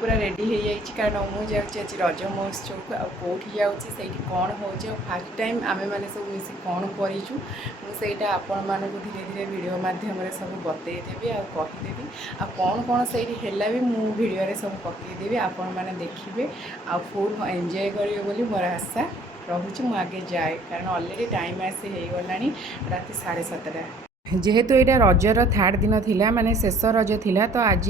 पूरा रेडी हो जाइए कारण मुझे आज रज महोत्सव को आउटी जाऊँगी कौन हो फास्ट टाइम आम मैंने सब मिस कौन करूँ मुझे आपण मानक धीरे धीरे वीडियो मध्यम सब बतईदेवी आदेवी आ कौन कौन से भी मु वीडियो सब पकईदेवी आपण मैंने देखिए आ फुल एंजॉय करेंगे बोली मोर आशा रोचे मुझे आगे जाए कारण अलरेडी टाइम आसी हो गला राति 7:30 जेहेतु यहाँ रजर थर्ड दिन थिला माने शेष रज थिला तो आज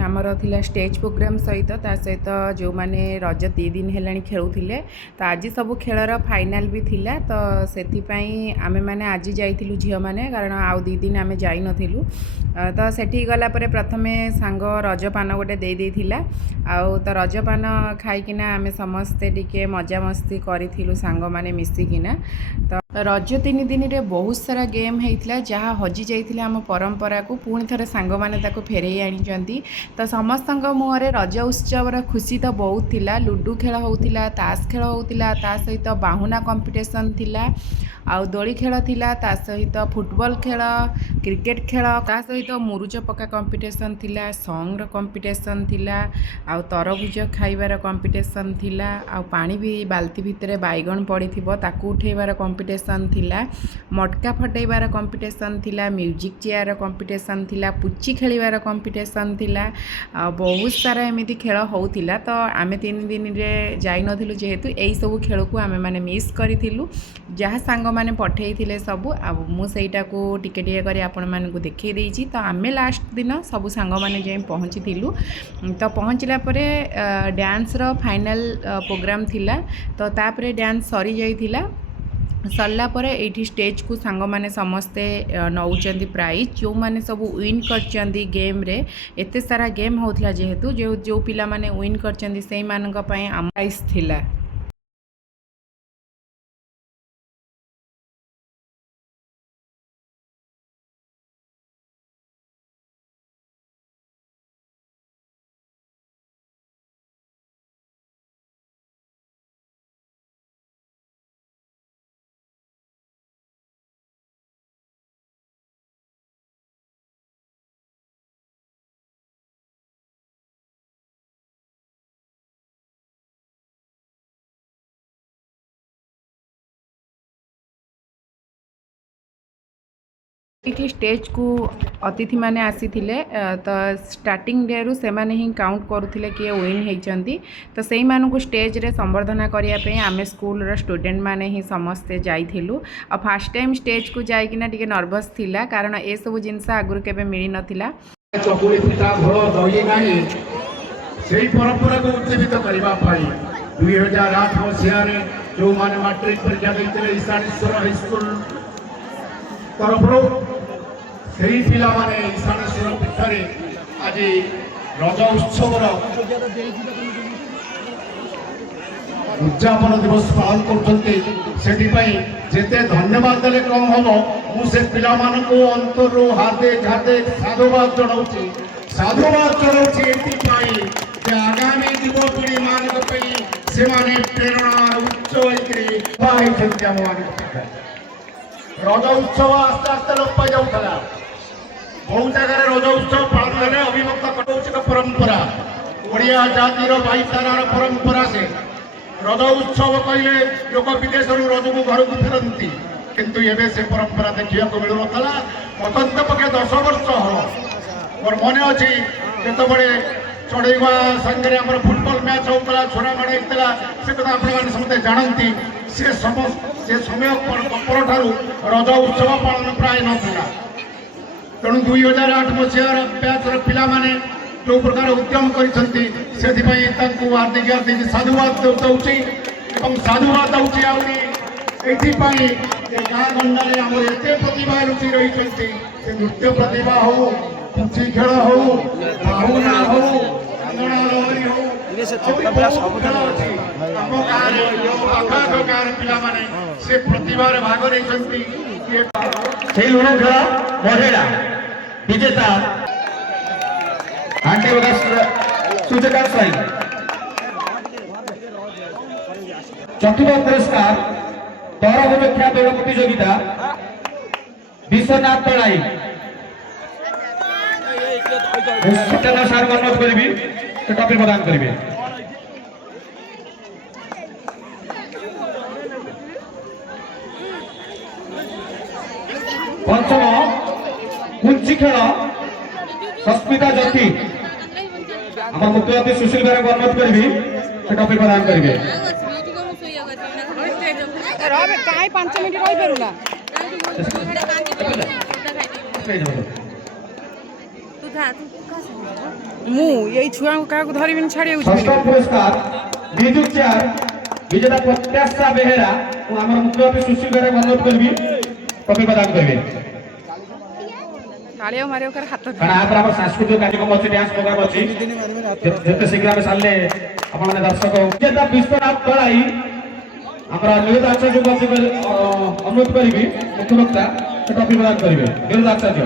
आमर थिला स्टेज प्रोग्राम सहित सहित जो माने रज 3 दिन है खेलुले तो आज सब खेलर फाइनाल भी थिला तो से आमे माने आज जाइलु झील मैंने कारण आउ 2 दिन आमे जाई नथिलु तो सेठी गला परे प्रथमे सांग रजपान गोटे देइथिला आउ तो रजपान खाइकिना आमे समस्ते टिके मजा मस्ती करिथिलु सांग माने मिसिकिना तो रज 3 दिन रे बहुत सारा गेम होता जहाँ हजि जाइथिला आम परंपरा को पुणी थे सांग मैंने फेर आनी तो समस्त मुहर रज उत्सवर खुशी तो बहुत थिला लुडु खेल होता ताश खेल होता ता सहित बाहुना कंपटीशन थिला आउ दोली खेल थिला ता सहित फुटबॉल खेल क्रिकेट खेल ता सहित मुरुज पका कंपटीशन थिला सॉन्ग कंपटीशन थिला आउ तरबुज खाइबार कंपटीशन थिला आउ पानी भी बाल्टी भितर बैगन पड़ी ताकू उठेबार कंपटीशन थिला मटका फटेबार कंपटीशन थिला म्यूजिक चेयर कंपटीशन थिला पुची खेलिबार कंपटीशन थिला बहुत सारा एमती खेल होता तो आमे 3 दिन रे जाई नथिलु जेहेतु एई सब खेल को आमे माने मिस करिथिलु जहाँ सांग माने पठेई थिले सब आ मु सेटा को टिके टिके करी आपण माने को देखै देइछि तो आमे लास्ट दिन सब सांग माने जे पहुँचीलु तो पहुँचला परे डांस रो फाइनल प्रोग्राम थिला तो तापरे डांस सरी जाइथिला सरला परे एठी स्टेज को सांग माने समस्ते नौचंदी प्राइज जो माने सब विन करचंदी गेम रे एते सारा गेम होतला जेहेतु जो पिला माने विन करचंदी सेही मानक पई प्राइज थिला। ये स्टेज को अतिथि माने आसी थिले तो स्टार्टिंग डे रु से माने ही काउंट करुथिले कि विन होइचंदी तो सेही मानु को स्टेज रे संबर्धना करिया पे आमे स्कूल रो स्टूडेंट माने ही समस्ते जाइथिलु आ फर्स्ट टाइम स्टेज को जाई किना टिके नर्वस थिला कारण ए सब जिंस आगुर केबे मिली नथिला चकुली पिठा घोल दही नाही सेही परंपरा को उज्जीवित करबा पाई 2008 मसिया रे जो माने मैट्रिक परीक्षा दैथिले ईशानेश्वर हाई स्कूल तरफ से पिला माने ईशानेश्वर पीठरे आज रज उत्सवर उद्यापन दिवस पालन करते धन्यवाद देले कम हम मुझे पिला अंतर हार्दिक हार्दिक साधुवाद जनाऊँगी आगामी युवपीढ़ी मानक से प्रेरणा उच्च होकर रज उत्सव आस्ते आस्ते लोप पाई जाऊला बहुत जगह रज उत्सव पालन होने अभिमुक्त कटौचिक परंपरा ओडिया जातिर भाईचारार परंपरा से रज उत्सव कहले लोक विदेश रज को घर को फेरती किंतु एवं से परंपरा देखा मिलू ना अत्यंत पक्षे 10 वर्ष हम मोर मन अच्छी जिते चढ़ेवा संगे आम फुटबॉल मैच होता छोरा माड़ होता से कथा आप समझते जानती से समय पर रज उत्सव पालन प्राय नाला तेणु 2008 मसीहार बैचर पिला माने जो प्रकार उद्यम करछंती हार्दिक हार्दिक साधुवाद दौची साधुवाद दौची आउनी गाँ गंडारे आम एत प्रतिभा लुचि रही नृत्य प्रतिभा हो पुची खेल हो बाहुना हो अंगणा लहरी हो से प्रतिभार भाग नहीं लुणु खेल महिला विजेता सूचका चतुर्थ पुरस्कार तरफ व्याख्या दौड़ प्रतियोगिता विश्वनाथ तलाई सार अनुरोध करी से ट्रॉफी प्रदान करेंगे। पंचम कुंची खेल सस्मिता ज्योति आम मुख्य अतिथि सुशील भाई को अनुरोध करी से ट्रॉफी प्रदान करेंगे। कहीं 5 मिनट रही पारूला मु यही छुआ को का धरबिन छाड़ी षष्ठ पुरस्कार निजुक चेयर विजेता प्रत्याशा बेहेरा और आम मुख्य अतिथि सुशील भाई को अनुरोध करी ट्रॉफी प्रदान करेंगे। तालिया मारियो कर हाथ कारण आप हम सांस्कृतिक कार्यक्रम अच्छी डांस प्रोग्राम अच्छी जिते शीघ्र आम सारे आपने दर्शक विजेता विश्वनाथ तलाई हमारा निरुद आचार्य को अनुरोध करी मुख्य वक्ता से ट्रॉफी प्रदान करेंगे। निरुद आचार्य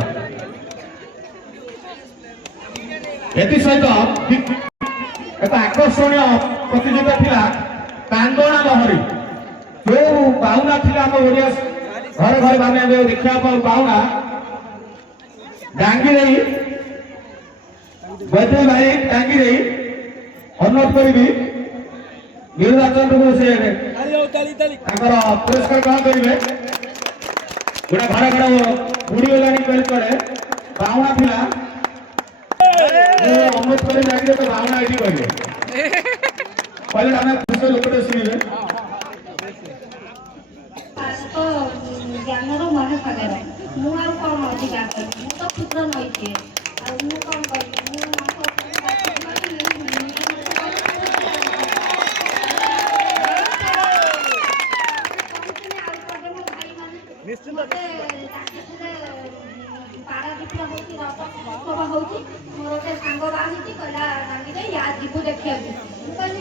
एथि सहित एक आकर्षणीय प्रतियोगिता थिला कांदोणा लहरी जो बाहुना थिला हम ओडिया घर घर माने देखा बाहुना डांगी रही बैठे भाई डांगी रही अनुरोध करी निरुदाचंद्र को से पुरस्कार ग्रहण करेंगे। गोटे घर घर बुढ़ी गलानी करे बाहुना थिला अनुरोध कर डांगी तो बाहुना ये कहे पहले आम खुश लोकटे शुणे ज्ञान महासागर मुझे कौन अधिकार करी तो क्षुद्र नई कौन जीव देखा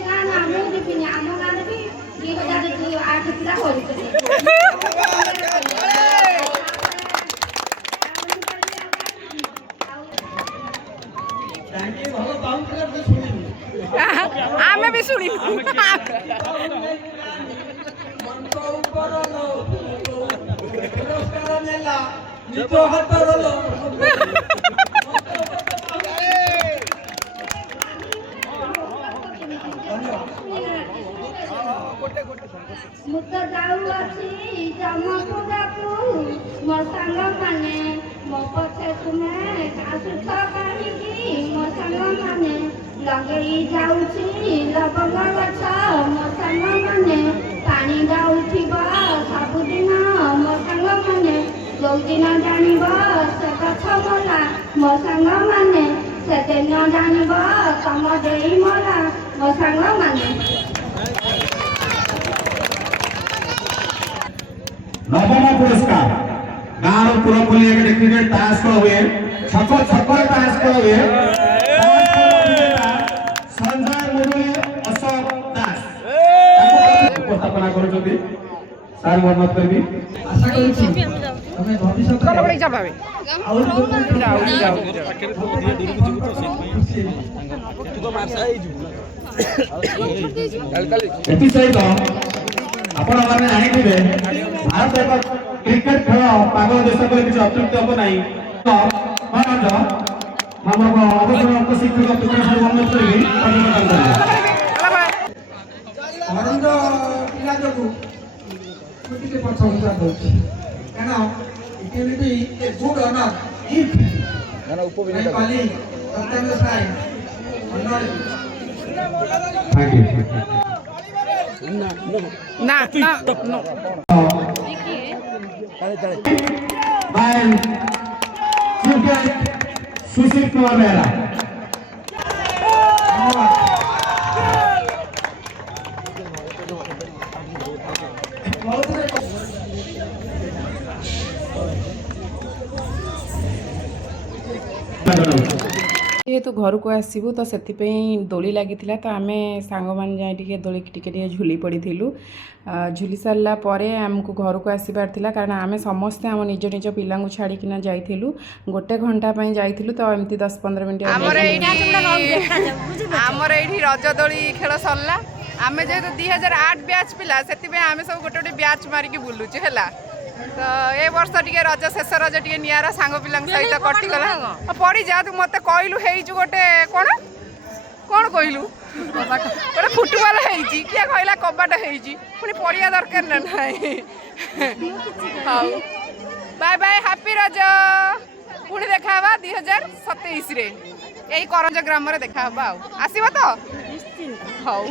ना ना मुझे जीवन आम गाँव भी 2008 पिला आमे भी सुनी मुझे जाऊ अच्छी जमकू डाकू मो सांग माने मो पछे तुमे आसुछ काहीकि मो सांग माने लगेई जाउछि लबंग गछ मो सांग माने पानी गाउथिबा सबुदिन मो सांग माने जोदिन जानिब से गछ मला मो सांग माने से दिन जानिब तम देई मला मो सांग माने। नवम पुरस्कार गाँव पुरा बुले देखिए ताश को हुए छक ताश को हुए संजय मुरली अशोक दास उपस्थापना करूछथि सार वर्णन करबी आशा करूछि तमे भविष्यत चलो बड़ी जाबावे जाओ तू तो मारसा आई एति सहित आपण माने जानिथिबे भारत एक क्रिकेट खेल पागल देश पर किसी अतृप्ति हम ना तो महाराज हम अवसर शिक्षक पिता अनुरोध करी अरंग पिला जो के प्रशंसा करछि काना it will be a good honour if ना उपविजेता काली Satyendra Sai honour thank you ना ना no by chief guest Sushil Kumar Mehra जेहेतु घर को आसबू तो से दोली लगी तो आम सांग मान जाए दोली टे झुली पड़ू झुली सारा आमको घर को आसबार था कारण आम समस्ते आम निज निज पिला छाड़ीना जाइलु गोटे घंटा जाइलु तो एमती 10-15 मिनट आमर ये रजदोली खेल सरला आम जेहतु 2008 बैच पिला से आम सब गोटे गोटे बैच मारिकी बुलुचु है तो ए वर्ष टे रज शेष रज टे निरा सांग पिला सहित कटिगला पड़ी जा तू मत कहलु गोटे कौन କ'ଣ କହିଲୁ ଗୋଟେ ଫୁଟବଲ ହେଇଛି କିଏ କହିଲା କବାଟ ହେଇଛି ପୁଣି ପଡ଼ିଆ ଦରକାର ନା ନାହିଁ ହଉ ବାଏ ବାଏ ହାପି ରଜ ପୁଣି ଦେଖାହେବା 2027ରେ ଏଇ କରଞ୍ଜ ଗ୍ରାମରେ ଦେଖାହେବା ଆଉ ଆସିବ ତ ହଉ